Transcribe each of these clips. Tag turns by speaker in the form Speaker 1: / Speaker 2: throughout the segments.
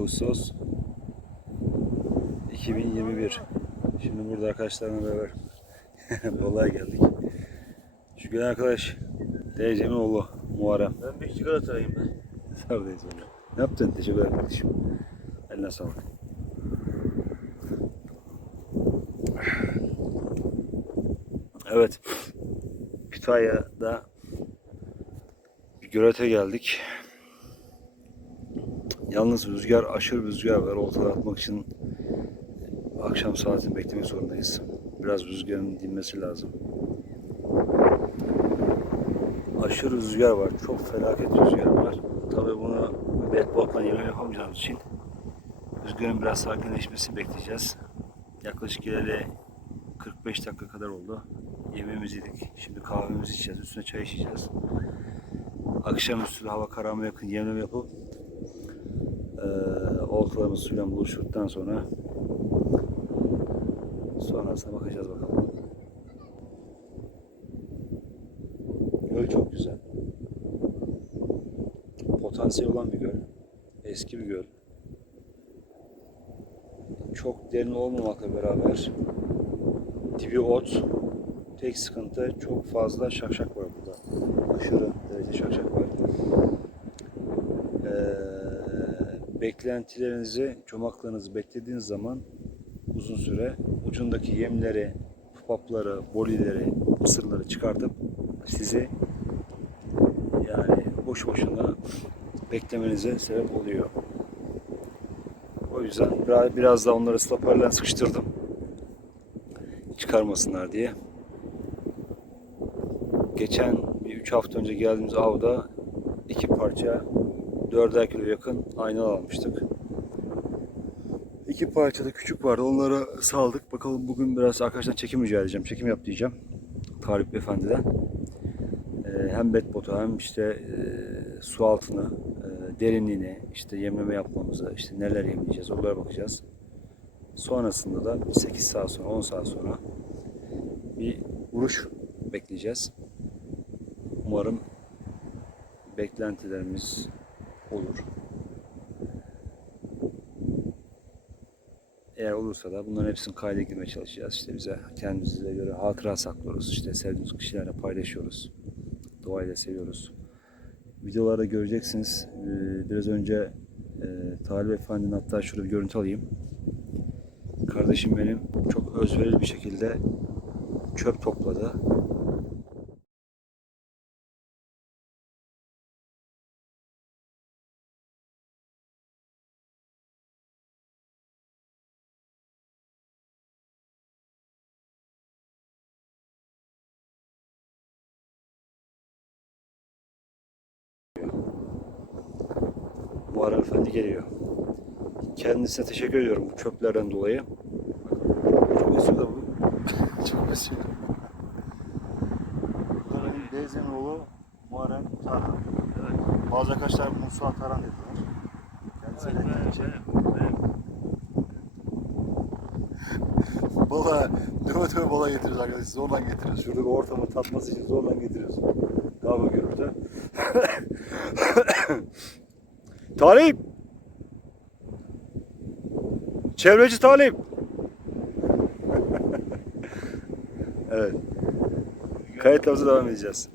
Speaker 1: 2 Ağustos 2021. Şimdi burada arkadaşlarımla beraber Bolu'ya geldik. Şu gelen arkadaş teyzemin oğlu Muharrem.
Speaker 2: Ben bir tarayayım ben.
Speaker 1: Sardayız öyle. Ne yaptın? Teşekkür ederim kardeşim. Eline sağlık. Evet. Kütahya'da bir görete geldik. Yalnız rüzgar, aşırı rüzgar var. Oltaları atmak için akşam saatini beklemek zorundayız. Biraz rüzgarın dinmesi lazım. Aşırı rüzgar var. Çok felaket rüzgar var. Tabii bunu bedbotla yemek yapamayacağımız için rüzgarın biraz sakinleşmesini bekleyeceğiz. Yaklaşık geleli 45 dakika kadar oldu. Yemeğimizi yedik. Şimdi kahvemizi içeceğiz. Üstüne çay içeceğiz. Akşamüstü de hava kararmaya yakın yemleme yapıp eee oltalarımız suyla buluştuktan sonra sonrasına bakacağız bakalım. Göl çok güzel. Potansiyel olan bir göl. Eski bir göl. Çok derin olmamakla beraber dibi ot. Tek sıkıntı çok fazla şakşak var burada. Aşırı derece şakşak var. Beklentilerinizi, çomaklarınızı beklediğiniz zaman uzun süre ucundaki yemleri, pupapları, bolileri, mısırları çıkartıp sizi yani boş boşuna beklemenize sebep oluyor. O yüzden biraz, biraz da onları stoperle sıkıştırdım. Çıkarmasınlar diye. Geçen bir 3 hafta önce geldiğimiz avda iki parça 4'er kilo yakın ayna almıştık. İki parça da küçük vardı. Onları saldık. Bakalım bugün biraz arkadaşlar çekim rica edeceğim. Çekim yap diyeceğim. Tarık Beyefendi'den. Ee, hem betbotu hem işte e, su altını, e, derinliğini, işte yemleme yapmamızı, işte neler yemleyeceğiz onlara bakacağız. Sonrasında da 8 saat sonra, 10 saat sonra bir vuruş bekleyeceğiz. Umarım beklentilerimiz olur. Eğer olursa da bunların hepsini kayda girmeye çalışacağız. İşte bize kendimize göre hatıra saklıyoruz. İşte sevdiğimiz kişilerle paylaşıyoruz. Doğayı da seviyoruz. Videolarda göreceksiniz. Ee, Biraz önce e, Talip Efendi'nin hatta şurada bir görüntü alayım. Kardeşim benim çok özverili bir şekilde çöp topladı. Muharrem Efendi geliyor. Kendisine teşekkür ediyorum bu çöplerden dolayı. Çok esiyor da bu. Çok esiyor. Bu da benim teyzemin oğlu Muharrem Tarhan.
Speaker 2: Evet.
Speaker 1: Bazı arkadaşlar Musa Tarhan dediler. Kendisi
Speaker 2: Evet,
Speaker 1: de
Speaker 2: benim,
Speaker 1: şey.
Speaker 2: benim, benim.
Speaker 1: Bala, döve döve bala getiriyoruz arkadaşlar. Zorla getiriyoruz. Şurada bir ortamı tatması için zorla getiriyoruz. Kavga gürültü. Talip! Çevreci Talip! evet. Kayıtlarımıza devam edeceğiz.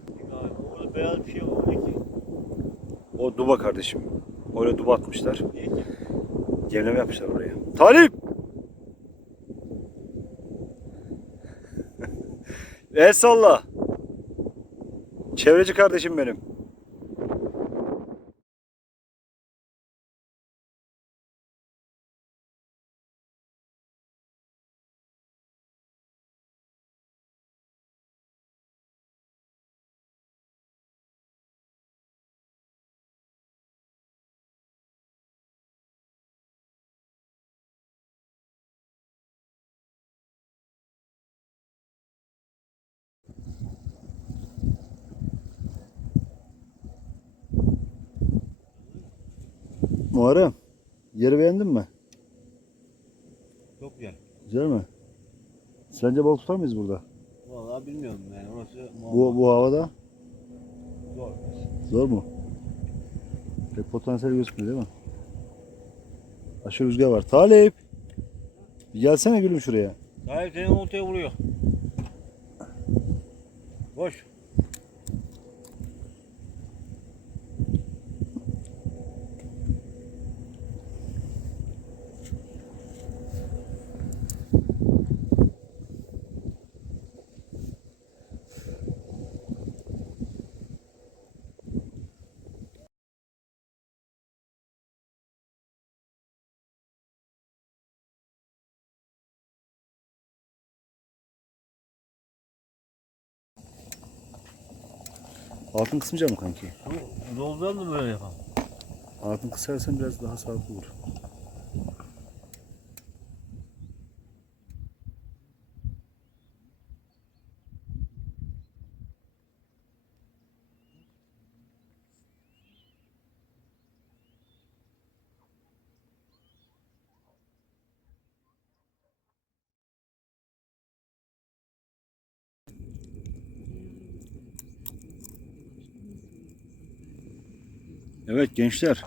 Speaker 2: Orada beyaz bir şey var. Ne ki?
Speaker 1: O duba kardeşim. Oraya duba atmışlar.
Speaker 2: Niye ki?
Speaker 1: Gemleme yapmışlar oraya. Talip! El salla. Çevreci kardeşim benim. Muharrem, yeri beğendin mi?
Speaker 2: Çok güzel.
Speaker 1: Güzel mi? Sence balık tutar mıyız burada?
Speaker 2: Vallahi bilmiyorum yani orası
Speaker 1: Bu, bu havada
Speaker 2: zor.
Speaker 1: zor mu? Pek potansiyel gözükmüyor değil mi? Aşırı rüzgar var. Talip. Bir gelsene gülüm şuraya.
Speaker 2: Hayır senin oltaya vuruyor. Boş.
Speaker 1: Altın kısmayacak mı kanki?
Speaker 2: Doldan da böyle yapalım.
Speaker 1: Altın kısarsan biraz daha sağlıklı olur. Evet gençler.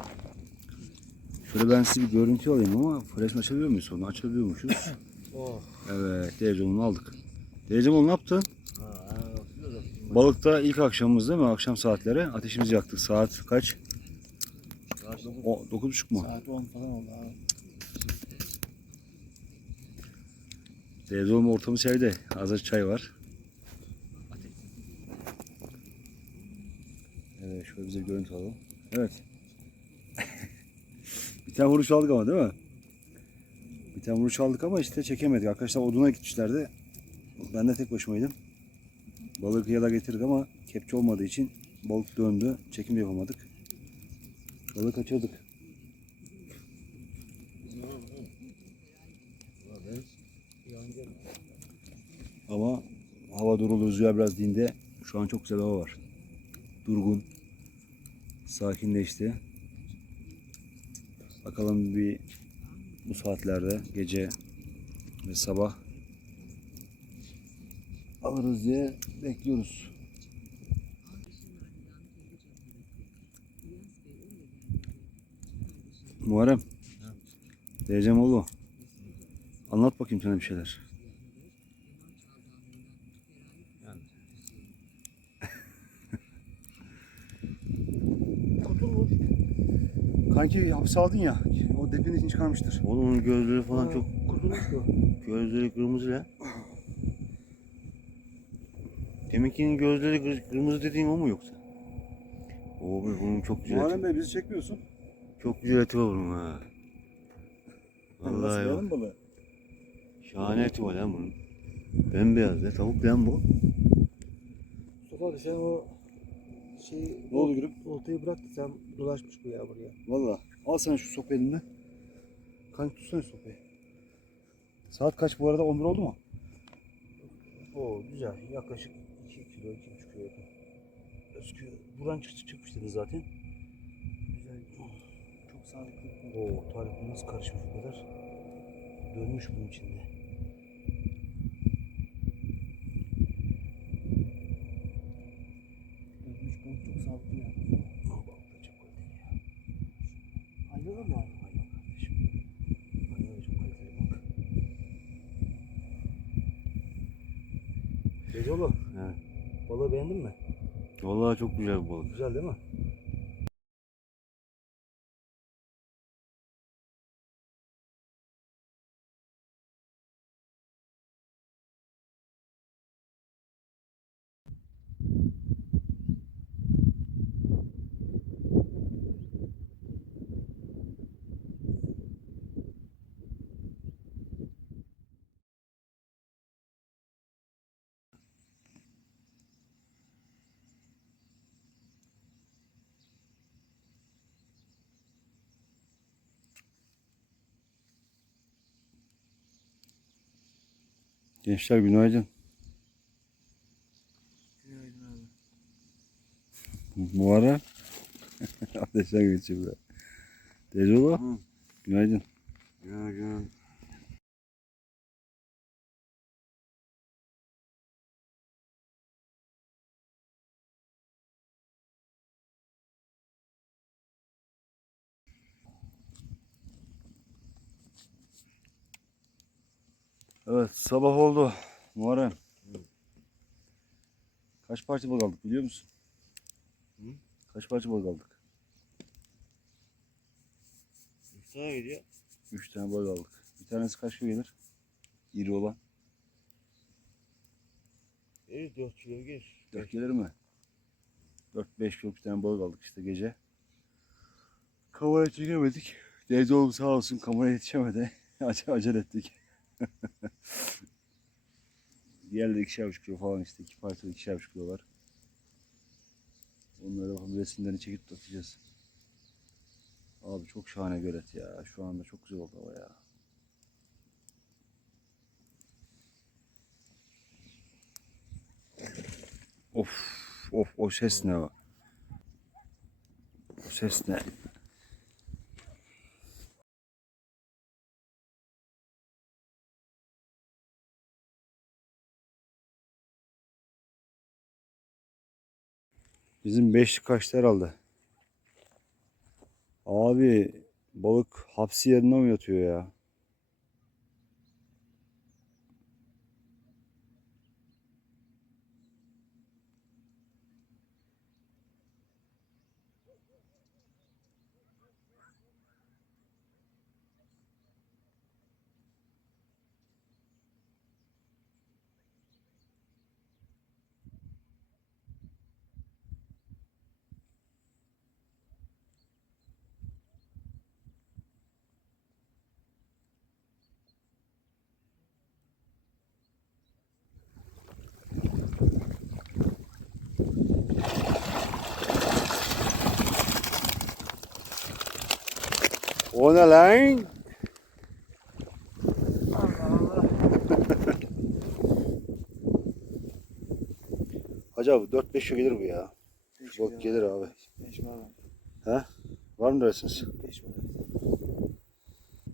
Speaker 1: Şöyle ben size bir görüntü alayım ama flash açabiliyor muyuz? Onu açabiliyormuşuz.
Speaker 2: Oh.
Speaker 1: evet, Dejavu'nu aldık. Dejavu ne yaptın? Balıkta ilk akşamımız değil mi? Akşam saatleri. Ateşimizi yaktık. Saat kaç?
Speaker 2: Saat dokuz.
Speaker 1: O, 9.30 mu?
Speaker 2: Saat 10 falan oldu abi.
Speaker 1: Dejavu'nun ortamı sevdi. Hazır çay var. Evet, şöyle bize görüntü alalım. Evet. bir tane vuruş aldık ama değil mi? Bir tane vuruş aldık ama işte çekemedik. Arkadaşlar oduna gitmişlerdi. Ben de tek başımaydım. Balık yala getirdik ama kepçe olmadığı için balık döndü. Çekim yapamadık. Balık kaçırdık. Ama hava duruldu, rüzgar biraz dindi. Şu an çok güzel hava var. Durgun. Sakinleşti. Bakalım bir bu saatlerde gece ve sabah alırız diye bekliyoruz. Muharrem. Diyeceğim Anlat bakayım sana bir şeyler.
Speaker 2: Kurtulmuş.
Speaker 1: Kanki hapse aldın ya. O defnenin için çıkarmıştır.
Speaker 2: Oğlum onun gözleri falan çok
Speaker 3: Kurtulmuş bu.
Speaker 2: gözleri kırmızı lan. Deminkinin gözleri kır- kırmızı dediğin o mu yoksa? Oo be, bunun çok güzel eti.
Speaker 1: Bey bizi çekmiyorsun.
Speaker 2: Çok güzel eti var bunun ha.
Speaker 1: Nasıl
Speaker 2: Vallahi bak.
Speaker 1: balığı?
Speaker 2: Şahane eti var lan bunun. Bembeyaz ne tavuk lan bu.
Speaker 3: Mustafa abi sen o şey
Speaker 1: Ne oldu gülüm?
Speaker 3: oltayı bırak da sen dolaşmış bu ya buraya.
Speaker 1: Valla. Al sen şu sopayı eline. Kanki tutsana sopayı. Saat kaç bu arada? 11 oldu mu?
Speaker 3: Oo güzel. Yaklaşık 2 kilo, 2,5 kilo yakın.
Speaker 1: Özgür. Buradan çık çıkmış dedi zaten.
Speaker 3: Güzel. Çok sağlıklı.
Speaker 1: Oo nasıl karışmış bu kadar? Dönmüş bunun içinde.
Speaker 3: Ölmüş balık çok sağlıklı ya.
Speaker 1: Aa, balık da çok kaliteli ya.
Speaker 3: Aynalı mı abi?
Speaker 1: Aynen kardeşim. Aynen da çok kaliteli balık.
Speaker 3: Gecolu.
Speaker 2: He.
Speaker 3: Balığı beğendin mi?
Speaker 2: Vallahi çok güzel bir balık.
Speaker 3: Güzel değil mi?
Speaker 1: Gençler günaydın.
Speaker 3: Günaydın abi.
Speaker 1: Muharrem. Ateşten geçiyor. Dejola.
Speaker 2: Hı.
Speaker 1: Günaydın.
Speaker 2: Ya
Speaker 1: Evet sabah oldu. Muharrem. Kaç parça balık aldık biliyor musun?
Speaker 2: Hı?
Speaker 1: Kaç parça balık aldık?
Speaker 2: Sana geliyor.
Speaker 1: 3 tane balık aldık. Bir tanesi kaç kilo gelir? İri olan.
Speaker 2: Evet 4 kilo gelir.
Speaker 1: 4 gelir mi? 4-5 kilo bir tane balık aldık işte gece. Kamera çekemedik. Teyze oğlum sağ olsun kamera yetişemedi. Acele, acele ettik. Diğerleri ikişer buçuk kilo falan işte. iki parçalı ikişer buçuk kilo var. Onları bakın resimlerini çekip atacağız. Abi çok şahane gölet ya. Şu anda çok güzel oldu hava ya. Of of o ses ne o? O ses ne? Bizim beşlik kaçtı herhalde. Abi balık hapsi yerine mi yatıyor ya? O ne lan? Hacı abi 4-5 kilo gelir bu ya. Bak
Speaker 3: var.
Speaker 1: gelir abi.
Speaker 3: Beş var. abi.
Speaker 1: Var mı dersiniz?
Speaker 3: Beş var.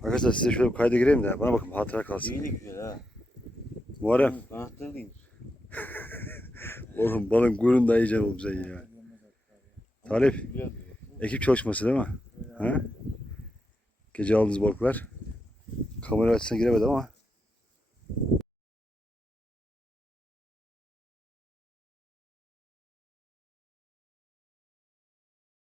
Speaker 1: Arkadaşlar size şöyle bir kayda gireyim de bana bakın hatıra kalsın.
Speaker 2: De güzel ha.
Speaker 1: Muharrem
Speaker 2: Kanatları değil.
Speaker 1: oğlum balın kuyruğunu da yiyeceksin oğlum sen ya. Talip ekip çalışması değil mi? Ha? Gece aldığımız balıklar. Kamera açısına giremedi ama